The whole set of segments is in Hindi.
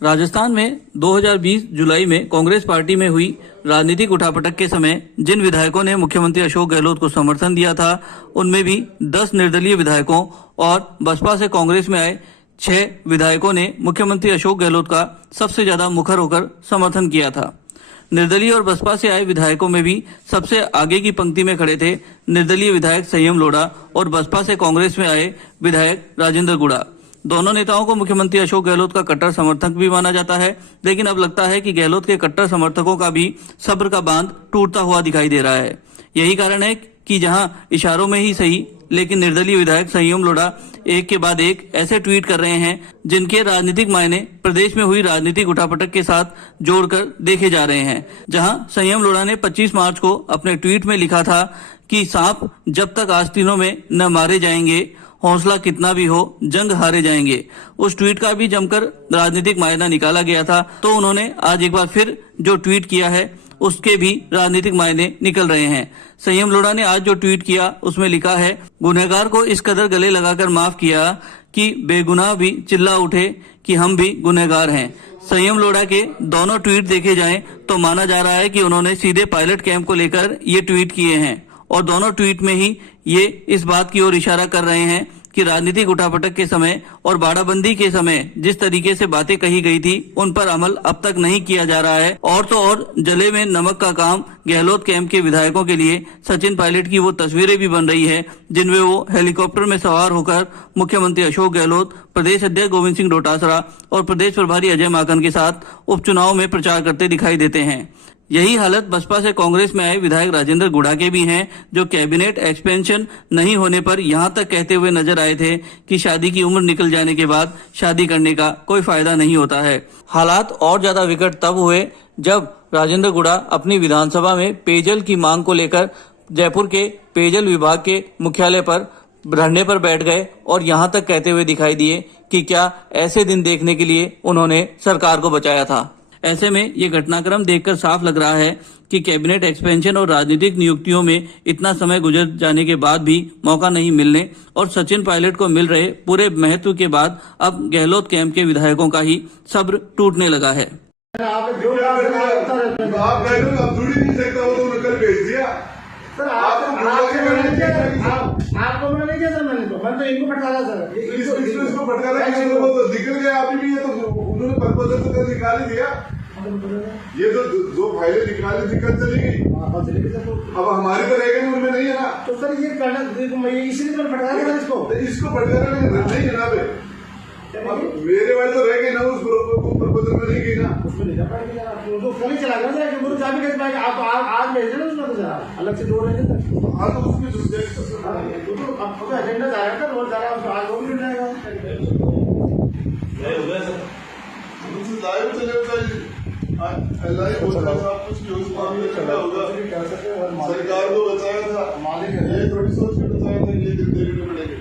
राजस्थान में 2020 जुलाई में कांग्रेस पार्टी में हुई राजनीतिक उठापटक के समय जिन विधायकों ने मुख्यमंत्री अशोक गहलोत को समर्थन दिया था, उनमें भी 10 निर्दलीय विधायकों और बसपा से कांग्रेस में आए 6 विधायकों ने मुख्यमंत्री अशोक गहलोत का सबसे ज्यादा मुखर होकर समर्थन किया था। निर्दलीय और बसपा से आए विधायकों में भी सबसे आगे की पंक्ति में खड़े थे निर्दलीय विधायक संयम लोढ़ा और बसपा से कांग्रेस में आए विधायक राजेंद्र गुड़ा। दोनों नेताओं को मुख्यमंत्री अशोक गहलोत का कट्टर समर्थक भी माना जाता है, लेकिन अब लगता है कि गहलोत के कट्टर समर्थकों का भी सब्र का बांध टूटता हुआ दिखाई दे रहा है। यही कारण है कि जहां इशारों में ही सही, लेकिन निर्दलीय विधायक संयम लोढ़ा एक के बाद एक ऐसे ट्वीट कर रहे हैं जिनके राजनीतिक मायने प्रदेश में हुई राजनीतिक उठापटक के साथ जोड़कर देखे जा रहे हैं। जहां संयम लोढ़ा ने 25 मार्च को अपने ट्वीट में लिखा था कि सांप जब तक आस्तीनों में न मारे जाएंगे, हौसला कितना भी हो, जंग हारे जाएंगे। उस ट्वीट का भी जमकर राजनीतिक मायना निकाला गया था, तो उन्होंने आज एक बार फिर जो ट्वीट किया है उसके भी राजनीतिक मायने निकल रहे हैं। संयम लोढ़ा ने आज जो ट्वीट किया उसमें लिखा है, गुनहगार को इस कदर गले लगाकर माफ किया कि बेगुनाह भी चिल्ला उठे कि हम भी गुनहगार हैं। संयम लोढ़ा के दोनों ट्वीट देखे जाएं तो माना जा रहा है कि उन्होंने सीधे पायलट कैंप को लेकर ये ट्वीट किए हैं और दोनों ट्वीट में ही ये इस बात की ओर इशारा कर रहे हैं कि राजनीतिक उठापटक के समय और बाड़ाबंदी के समय जिस तरीके से बातें कही गई थी उन पर अमल अब तक नहीं किया जा रहा है। और तो और जले में नमक का काम गहलोत कैंप के विधायकों के लिए सचिन पायलट की वो तस्वीरें भी बन रही है जिनमें वो हेलीकॉप्टर में सवार होकर मुख्यमंत्री अशोक गहलोत, प्रदेश अध्यक्ष गोविंद सिंह डोटासरा और प्रदेश प्रभारी अजय माकन के साथ उपचुनाव में प्रचार करते दिखाई देते हैं। यही हालत बसपा से कांग्रेस में आए विधायक राजेंद्र गुड़ा के भी हैं, जो कैबिनेट एक्सपेंशन नहीं होने पर यहां तक कहते हुए नजर आए थे कि शादी की उम्र निकल जाने के बाद शादी करने का कोई फायदा नहीं होता है। हालात और ज्यादा विकट तब हुए जब राजेंद्र गुड़ा अपनी विधानसभा में पेयजल की मांग को लेकर जयपुर के पेयजल विभाग के मुख्यालय पर धरने पर बैठ गए और यहां तक कहते हुए दिखाई दिए कि क्या ऐसे दिन देखने के लिए उन्होंने सरकार को बचाया था। ऐसे में ये घटनाक्रम देखकर साफ लग रहा है कि कैबिनेट एक्सपेंशन और राजनीतिक नियुक्तियों में इतना समय गुजर जाने के बाद भी मौका नहीं मिलने और सचिन पायलट को मिल रहे पूरे महत्व के बाद अब गहलोत कैंप के विधायकों का ही सब्र टूटने लगा है। आपको मैंने किया सर, मैंने तो इनको फटकारा सर, इसको फटकारा निकल गया। अभी भी ये तो उन्होंने प्रपोजल तो निकाल ही दिया। ये तो जो फाइलें निकाली दिक्कत चली गई। अब हमारी तो रह गई, उनमें नहीं है ना। तो सर ये करना इसलिए तो फटकारा इसको फटकारा नहीं है ना भाई। मेरे वाले तो रह गई ना, उस प्रपोजल में नहीं गई ना, उसमें नहीं जा पाएगी। तो कल ही चला गया सर, गुरु चाबी कैसे पाएगा? आप आज भेज देना उसमें, तो जरा अलग से जोड़ रहे थे। हाँ तो उसमें तो एजेंडा जाएगा रोज जा रहा है, आज वो भी जुड़ जाएगा। लाइव चलेगा सरकार को बचाया था, मालिक है थोड़ी सोच के बचाया था, ये देने पड़ेगा।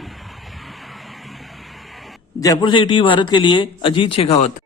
जयपुर से ईटीवी भारत के लिए अजीत शेखावत।